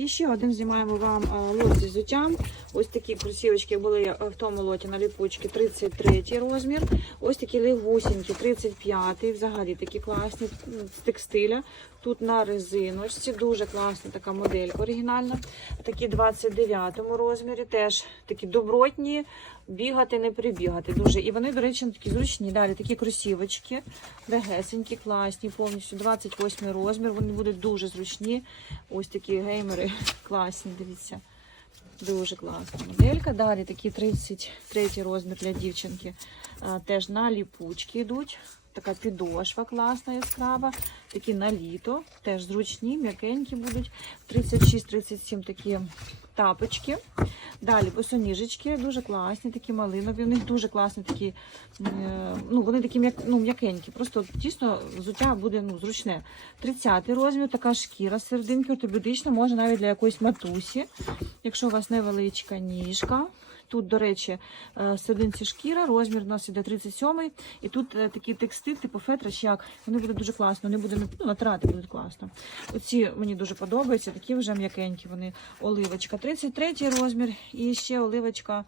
І ще один знімаємо вам е, лот зі взуттям. Ось такі кросівочки були е, в тому лоті на ліпучки 33 розмір. Ось такі легусінькі, 35 взагалі такі класні з текстиля. Тут на резиночці, дуже класна така моделька оригінальна. Такі 29 розмірі, теж такі добротні, бігати, не прибігати. Дуже. І вони, до речі, такі зручні. Далі такі кросівочки, легесенькі, класні, повністю 28 розмір. Вони будуть дуже зручні. Ось такі геймери класні, дивіться. Дуже класна моделька. Далі такий 33 розмір для дівчинки. Теж на ліпучки йдуть. Така підошва класна, яскрава. Такі на літо. Теж зручні, м'якенькі будуть. 36-37 такі тапочки. Далі босоніжечки, дуже класні, такі малинові. У них дуже класні такі, е, ну вони такі ну, м'якенькі. Просто дійсно взуття буде ну, зручне. 30 розмір, така шкіра з серединки, ортопедична, може навіть для якоїсь матусі, якщо у вас невеличка ніжка. Тут, до речі, е, в серединці шкіра, розмір у нас іде 37 і тут е, такий текстиль, типу фетрач, як вони будуть дуже класно, вони будуть ну, натирати будуть класно. Оці мені дуже подобаються, такі вже м'якенькі. Вони оливочка 33 розмір і ще оливочка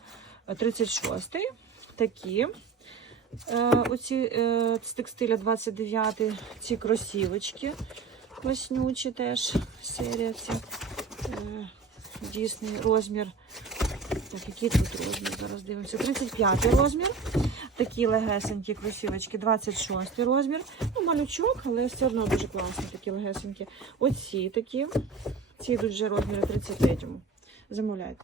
е, 36. Такі. Е, Оці е, з текстиля 29 ці кросівочки класнючі теж серія Дійсний розмір. Так, який тут розмір? Зараз дивимося. 35 розмір. Такі легесенькі кросівочки, 26 розмір. Ну, малючок, але все одно дуже класні такі легесенькі. Оці такі. Ці йдуть вже розміри 33. Замовляйте.